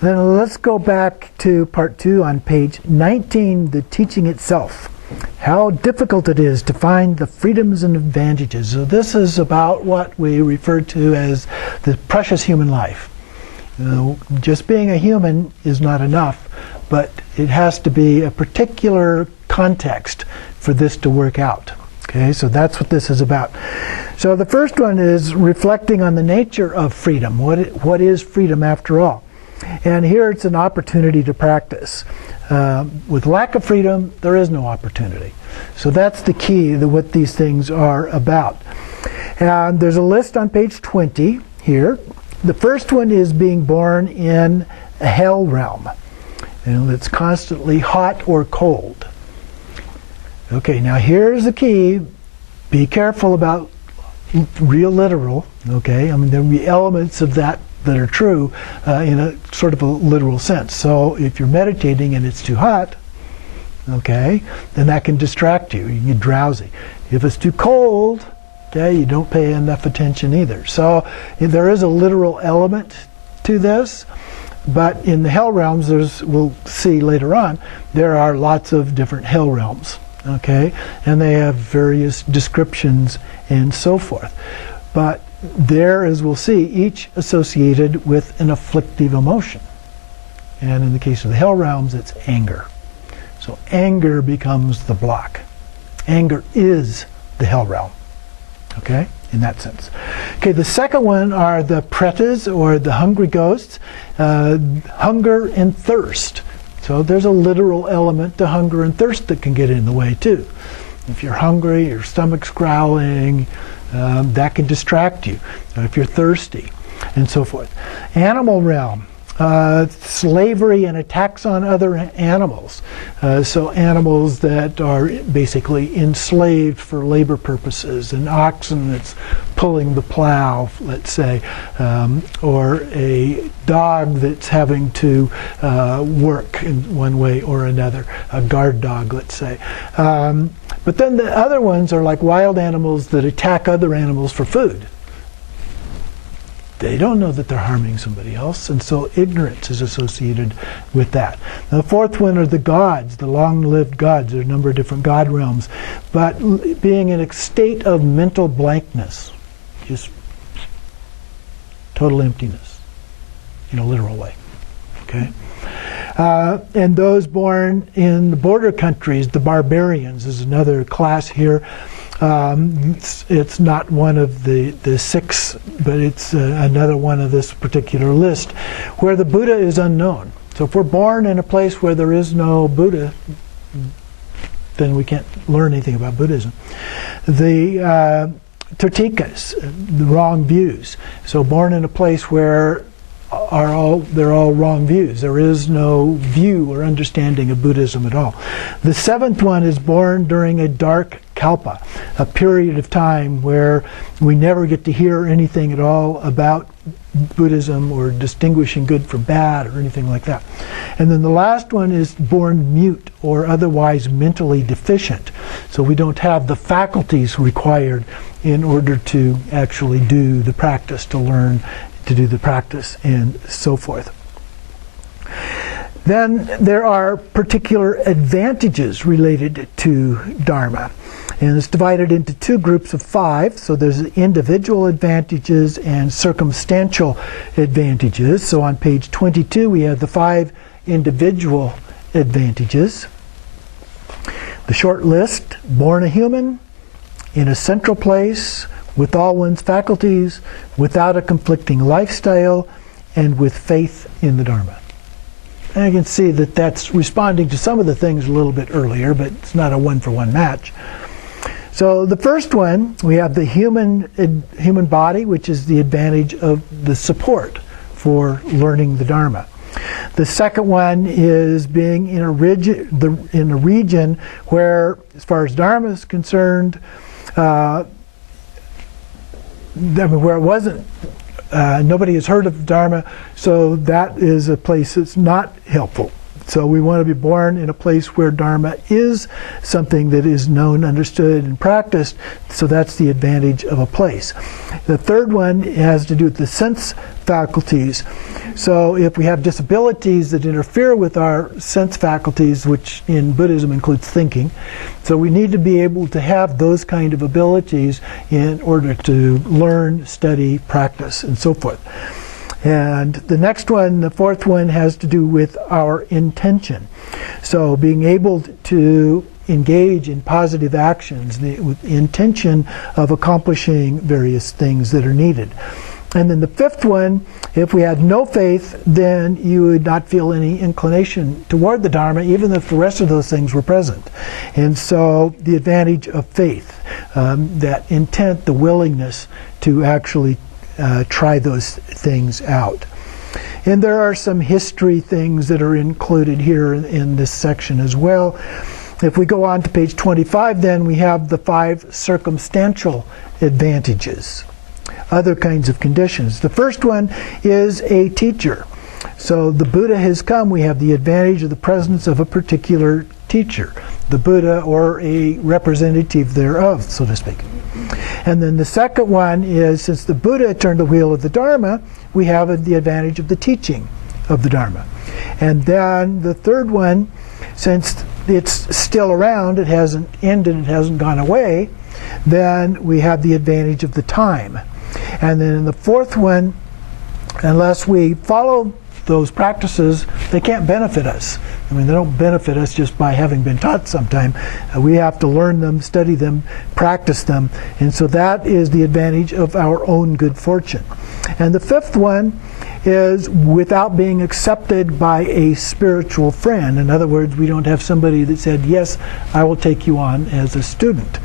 Then let's go back to part 2 on page 19, the teaching itself. How difficult it is to find the freedoms and advantages. So this is about what we refer to as the precious human life. Just being a human is not enough, but it has to be a particular context for this to work out. Okay, so that's what this is about. So the first one is reflecting on the nature of freedom. What is freedom after all? And here it's an opportunity to practice. With lack of freedom, there is no opportunity. So that's the key to what these things are about. And there's a list on page 20 here. The first one is being born in a hell realm. It's constantly hot or cold. Okay, now here's the key. Be careful about real literal. Okay, I mean there will be elements of that are true in a sort of a literal sense. So if you're meditating and it's too hot, okay, then that can distract you. You get drowsy. If it's too cold, okay, you don't pay enough attention either. So there is a literal element to this, but in the hell realms, we'll see later on, there are lots of different hell realms, okay, and they have various descriptions and so forth. But there, as we'll see, each associated with an afflictive emotion. And in the case of the hell realms, it's anger. So anger becomes the block. Anger is the hell realm, okay, in that sense. Okay, the second one are the pretas, or the hungry ghosts, hunger and thirst. So there's a literal element to hunger and thirst that can get in the way too. If you're hungry, your stomach's growling, that can distract you if you're thirsty, and so forth. Animal realm, slavery and attacks on other animals. So animals that are basically enslaved for labor purposes, an oxen that's pulling the plow, let's say, or a dog that's having to work in one way or another, a guard dog, let's say. But then the other ones are like wild animals that attack other animals for food. They don't know that they're harming somebody else, and so ignorance is associated with that. Now, the fourth one are the gods, the long-lived gods. There are a number of different god realms. But being in a state of mental blankness, just total emptiness, in a literal way. Okay? And those born in the border countries, the barbarians is another class here. It's not one of the 6, but it's another one of this particular list, where the Buddha is unknown. So if we're born in a place where there is no Buddha, then we can't learn anything about Buddhism. The Tirtikas, the wrong views. So born in a place where they're all wrong views. There is no view or understanding of Buddhism at all. The 7th one is born during a dark kalpa, a period of time where we never get to hear anything at all about Buddhism or distinguishing good from bad or anything like that. And then the last one is born mute or otherwise mentally deficient. So we don't have the faculties required in order to actually do the practice, to learn to do the practice, and so forth. Then there are particular advantages related to Dharma. And it's divided into 2 groups of 5. So there's individual advantages and circumstantial advantages. So on page 22 we have the 5 individual advantages. The short list: born a human, in a central place, with all one's faculties, without a conflicting lifestyle, and with faith in the Dharma. And you can see that that's responding to some of the things a little bit earlier, but it's not a one-for-one match. So the first one, we have the human body, which is the advantage of the support for learning the Dharma. The second one is being in a region where, as far as Dharma is concerned, where it wasn't, nobody has heard of Dharma, so that is a place that's not helpful So we want to be born in a place where Dharma is something that is known, understood, and practiced. So that's the advantage of a place. The third one has to do with the sense faculties. So if we have disabilities that interfere with our sense faculties, which in Buddhism includes thinking, so we need to be able to have those kind of abilities in order to learn, study, practice, and so forth. And the next one, the fourth one, has to do with our intention. So being able to engage in positive actions with the intention of accomplishing various things that are needed. And then the fifth one, if we had no faith, then you would not feel any inclination toward the Dharma, even if the rest of those things were present. And so the advantage of faith, that intent, the willingness to actually try those things out. And there are some history things that are included here in this section as well. If we go on to page 25, then we have the 5 circumstantial advantages, other kinds of conditions. The first one is a teacher. So the Buddha has come. We have the advantage of the presence of a particular teacher, the Buddha or a representative thereof, so to speak. And then the second one is, since the Buddha turned the wheel of the Dharma, we have the advantage of the teaching of the Dharma. And then the third one, since it's still around, it hasn't ended, it hasn't gone away, then we have the advantage of the time. And then in the fourth one, unless we follow those practices, they can't benefit us. I mean, they don't benefit us just by having been taught sometime. We have to learn them, study them, practice them. And so that is the advantage of our own good fortune. And the fifth one is without being accepted by a spiritual friend. In other words, we don't have somebody that said, yes, I will take you on as a student,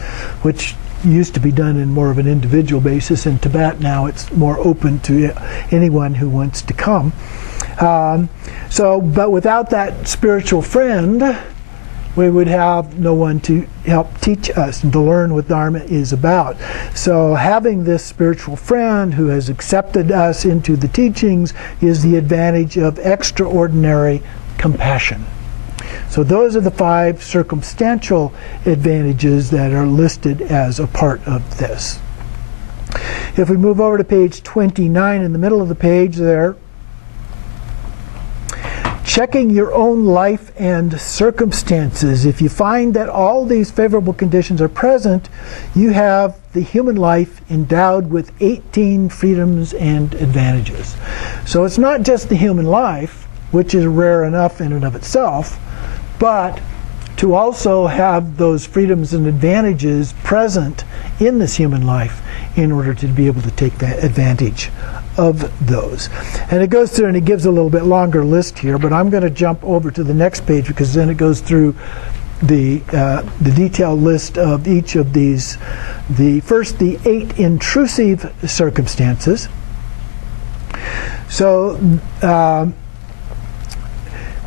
which used to be done in more of an individual basis. In Tibet now it's more open to anyone who wants to come. But without that spiritual friend, we would have no one to help teach us and to learn what Dharma is about. So having this spiritual friend who has accepted us into the teachings is the advantage of extraordinary compassion. So those are the 5 circumstantial advantages that are listed as a part of this. If we move over to page 29, in the middle of the page there, checking your own life and circumstances. If you find that all these favorable conditions are present, you have the human life endowed with 18 freedoms and advantages. So it's not just the human life, which is rare enough in and of itself, but to also have those freedoms and advantages present in this human life in order to be able to take that advantage of those. And it goes through and it gives a little bit longer list here, but I'm going to jump over to the next page because then it goes through the detailed list of each of these. First, the 8 intrusive circumstances. So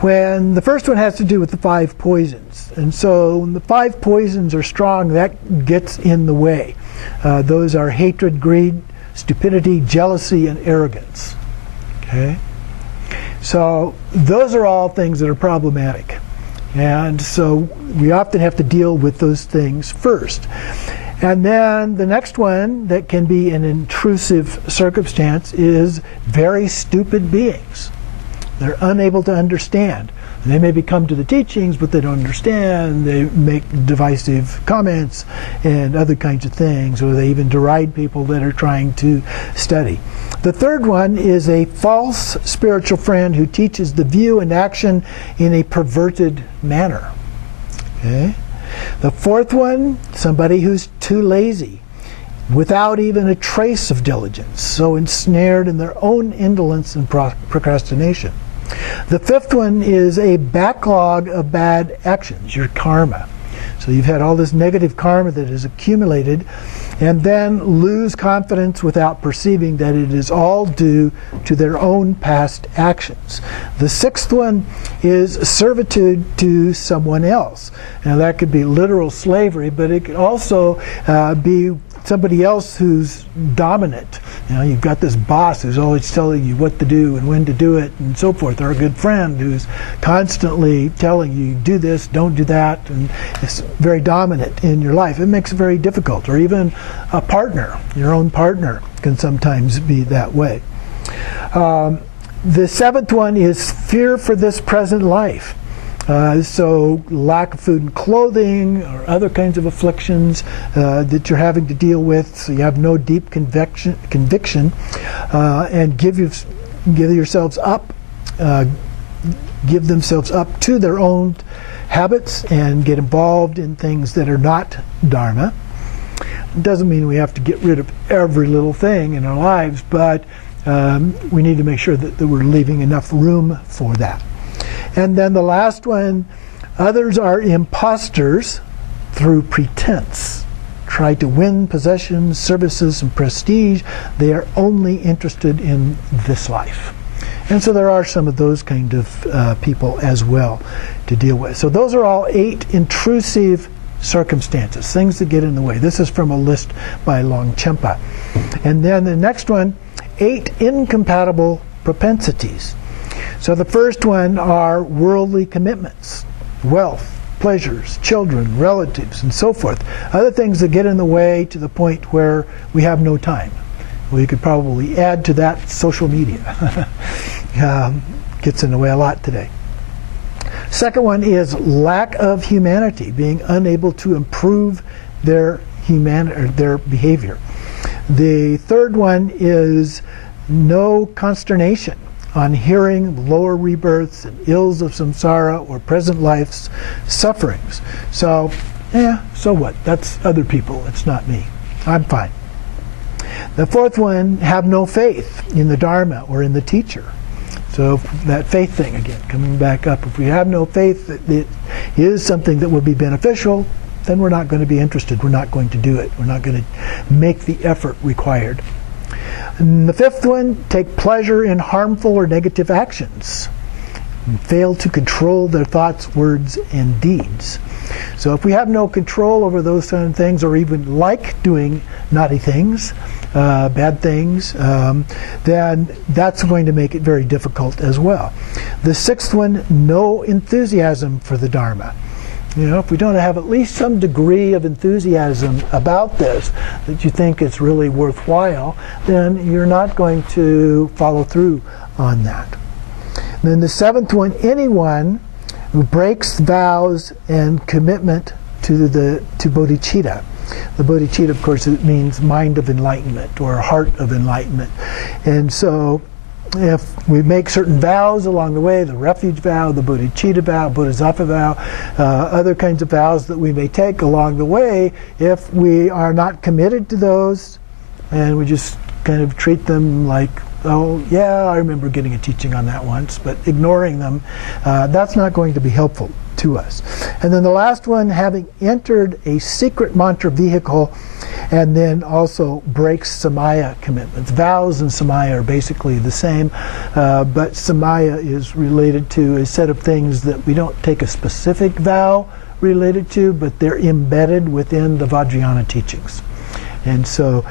when the first one has to do with the 5 poisons. And so when the 5 poisons are strong, that gets in the way. Those are hatred, greed, stupidity, jealousy, and arrogance. Okay? So those are all things that are problematic. And so we often have to deal with those things first. And then the next one that can be an intrusive circumstance is very stupid beings. They're unable to understand. They maybe come to the teachings, but they don't understand. They make divisive comments and other kinds of things, or they even deride people that are trying to study. The third one is a false spiritual friend who teaches the view and action in a perverted manner. Okay? The fourth one, somebody who's too lazy, without even a trace of diligence, so ensnared in their own indolence and procrastination. The fifth one is a backlog of bad actions, your karma. So you've had all this negative karma that is accumulated, and then lose confidence without perceiving that it is all due to their own past actions. The sixth one is servitude to someone else. Now that could be literal slavery, but it could also be somebody else who's dominant, You've got this boss who's always telling you what to do and when to do it and so forth, or a good friend who's constantly telling you, do this, don't do that, and it's very dominant in your life. It makes it very difficult. Or even a partner, your own partner can sometimes be that way. The seventh one is fear for this present life. So lack of food and clothing or other kinds of afflictions that you're having to deal with, so you have no deep conviction and give yourselves up, give themselves up to their own habits and get involved in things that are not Dharma. It doesn't mean we have to get rid of every little thing in our lives, but we need to make sure that we're leaving enough room for that. And then the last one, others are imposters through pretense. Try to win possessions, services, and prestige. They are only interested in this life. And so there are some of those kind of people as well to deal with. So those are all 8 intrusive circumstances, things that get in the way. This is from a list by Longchenpa. And then the next one, 8 incompatible propensities. So the first one are worldly commitments, wealth, pleasures, children, relatives, and so forth. Other things that get in the way to the point where we have no time. We could probably add to that social media. Gets in the way a lot today. Second one is lack of humanity, being unable to improve their behavior. The third one is no consternation on hearing lower rebirths and ills of samsara or present life's sufferings. So, so what? That's other people. It's not me. I'm fine. The fourth one, have no faith in the Dharma or in the teacher. So that faith thing again, coming back up. If we have no faith that it is something that would be beneficial, then we're not going to be interested. We're not going to do it. We're not going to make the effort required. And the fifth one, take pleasure in harmful or negative actions. And fail to control their thoughts, words, and deeds. So if we have no control over those kind of things, or even like doing naughty things, bad things, then that's going to make it very difficult as well. The sixth one, no enthusiasm for the Dharma. If we don't have at least some degree of enthusiasm about this, that you think it's really worthwhile, then you're not going to follow through on that. And then the seventh one, anyone who breaks vows and commitment to bodhicitta. The bodhicitta, of course, it means mind of enlightenment or heart of enlightenment. And so if we make certain vows along the way, the refuge vow, the bodhicitta vow, bodhisattva vow, other kinds of vows that we may take along the way, if we are not committed to those and we just kind of treat them like, oh yeah, I remember getting a teaching on that once, but ignoring them, that's not going to be helpful to us. And then the last one, having entered a secret mantra vehicle and then also breaks samaya commitments. Vows and samaya are basically the same, but samaya is related to a set of things that we don't take a specific vow related to, but they're embedded within the Vajrayana teachings. And so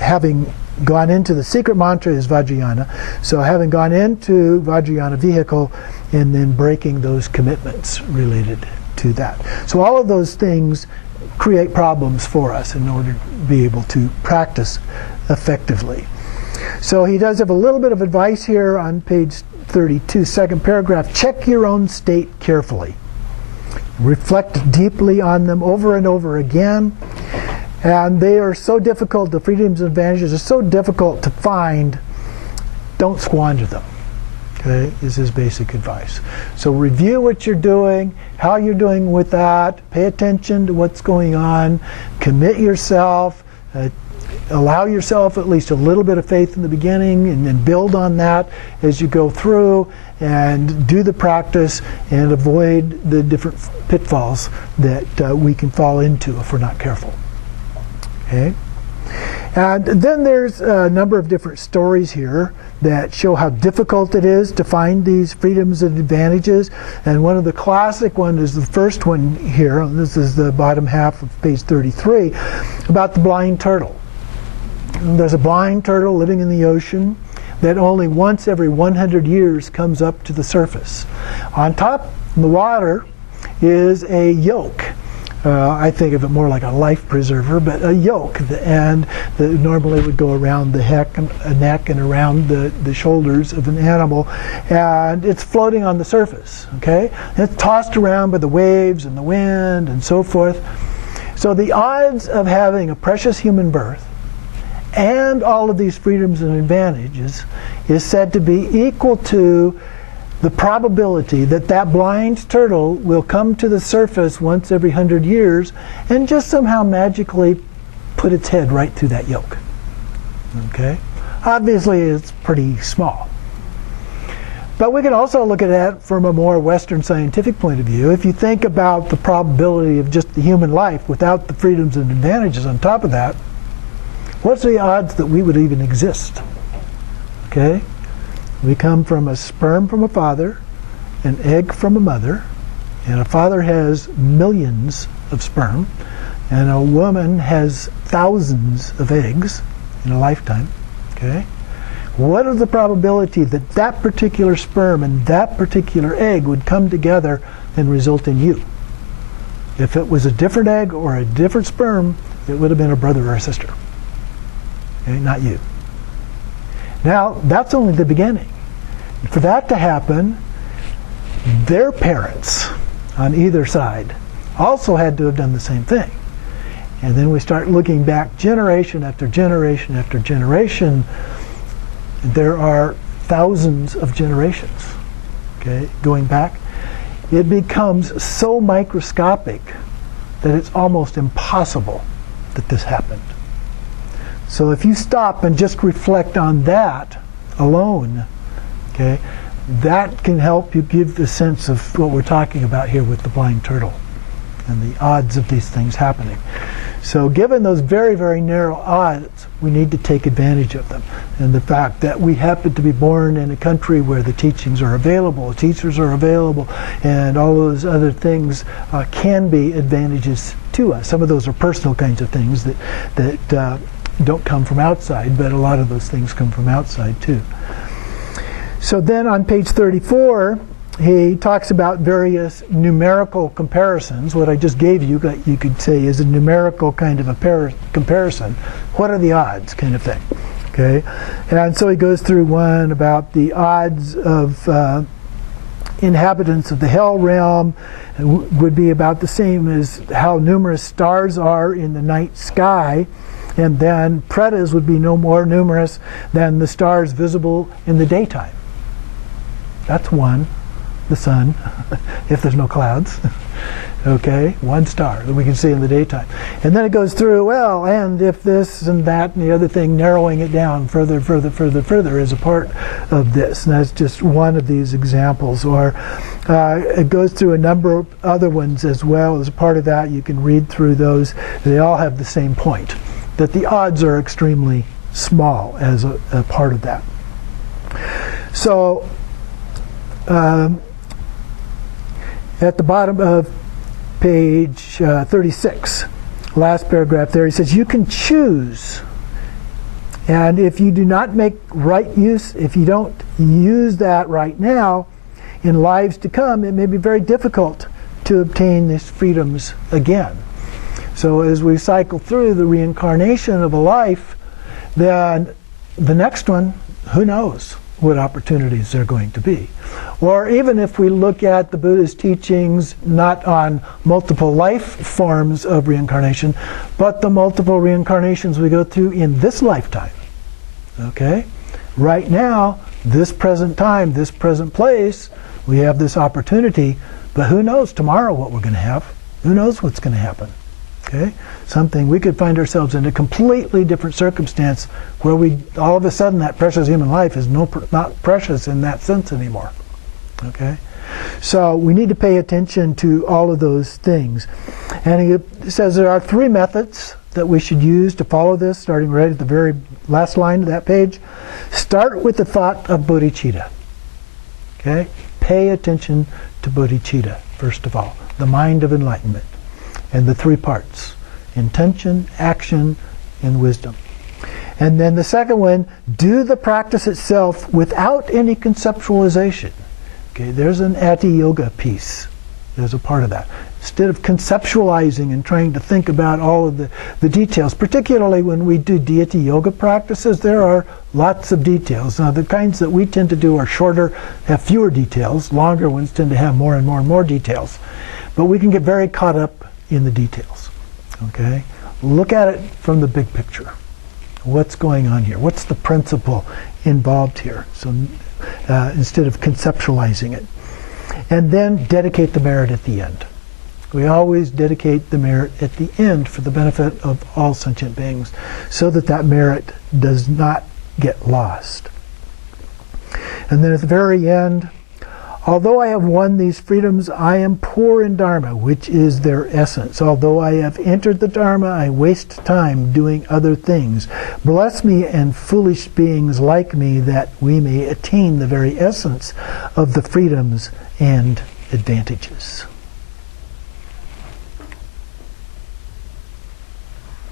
having gone into the secret mantra is Vajrayana. So having gone into Vajrayana vehicle and then breaking those commitments related to that. So all of those things create problems for us in order to be able to practice effectively. So he does have a little bit of advice here on page 32, second paragraph. Check your own state carefully. Reflect deeply on them over and over again. And they are so difficult, the freedoms and advantages are so difficult to find, don't squander them. Okay, is his basic advice. So review what you're doing, how you're doing with that, pay attention to what's going on, commit yourself, allow yourself at least a little bit of faith in the beginning, and then build on that as you go through, and do the practice and avoid the different pitfalls that we can fall into if we're not careful. Okay? And then there's a number of different stories here that show how difficult it is to find these freedoms and advantages. And one of the classic ones is the first one here. This is the bottom half of page 33, about the blind turtle. There's a blind turtle living in the ocean that only once every 100 years comes up to the surface. On top in the water is a yolk. I think of it more like a life preserver, but a yolk, and that normally would go around the neck and around the shoulders of an animal, and it's floating on the surface. Okay, and it's tossed around by the waves and the wind and so forth. So the odds of having a precious human birth and all of these freedoms and advantages is said to be equal to the probability that that blind turtle will come to the surface once every 100 years and just somehow magically put its head right through that yolk. Okay? Obviously, it's pretty small. But we can also look at that from a more Western scientific point of view. If you think about the probability of just the human life without the freedoms and advantages on top of that, what's the odds that we would even exist? Okay? We come from a sperm from a father, an egg from a mother, and a father has millions of sperm, and a woman has thousands of eggs in a lifetime. Okay? What is the probability that that particular sperm and that particular egg would come together and result in you? If it was a different egg or a different sperm, it would have been a brother or a sister. Okay? Not you. Now, that's only the beginning. For that to happen, their parents on either side also had to have done the same thing. And then we start looking back generation after generation after generation. There are thousands of generations, okay, going back. It becomes so microscopic that it's almost impossible that this happened. So if you stop and just reflect on that alone, okay, that can help you give the sense of what we're talking about here with the blind turtle and the odds of these things happening. So given those very, very narrow odds, we need to take advantage of them. And the fact that we happen to be born in a country where the teachings are available, teachers are available, and all those other things can be advantages to us. Some of those are personal kinds of things that don't come from outside, but a lot of those things come from outside too. So then on page 34, he talks about various numerical comparisons. What I just gave you, you could say, is a numerical kind of a comparison. What are the odds kind of thing? Okay, and so he goes through one about the odds of inhabitants of the hell realm would be about the same as how numerous stars are in the night sky. And then pretas would be no more numerous than the stars visible in the daytime. That's one, the sun, if there's no clouds. Okay, one star that we can see in the daytime. And then it goes through, well, and if this and that and the other thing, narrowing it down further is a part of this. And that's just one of these examples. Or it goes through a number of other ones as well. As a part of that, you can read through those. They all have the same point, that the odds are extremely small as a part of that. So at the bottom of page 36, last paragraph there, he says, you can choose. And if you do not make right use, if you don't use that right now, in lives to come, it may be very difficult to obtain these freedoms again. So as we cycle through the reincarnation of a life, then the next one, who knows what opportunities there are going to be. Or even if we look at the Buddha's teachings not on multiple life forms of reincarnation, but the multiple reincarnations we go through in this lifetime. Okay? Right now, this present time, this present place, we have this opportunity, but who knows tomorrow what we're going to have? Who knows what's going to happen? Okay? We could find ourselves in a completely different circumstance where we, all of a sudden, that precious human life is not precious in that sense anymore. Okay? So we need to pay attention to all of those things. And he says there are 3 methods that we should use to follow this, starting right at the very last line of that page. Start with the thought of bodhicitta. Okay? Pay attention to bodhicitta, first of all, the mind of enlightenment. And the 3 parts: intention, action, and wisdom. And then the second one, do the practice itself without any conceptualization. Okay, there's an Ati Yoga piece. There's a part of that. Instead of conceptualizing and trying to think about all of the details, particularly when we do deity yoga practices, there are lots of details. Now, the kinds that we tend to do are shorter, have fewer details. Longer ones tend to have more and more and more details. But we can get very caught up in the details. Okay? Look at it from the big picture. What's going on here? What's the principle involved here? So instead of conceptualizing it. And then dedicate the merit at the end. We always dedicate the merit at the end for the benefit of all sentient beings, so that that merit does not get lost. And then at the very end, although I have won these freedoms, I am poor in Dharma, which is their essence. Although I have entered the Dharma, I waste time doing other things. Bless me and foolish beings like me, that we may attain the very essence of the freedoms and advantages.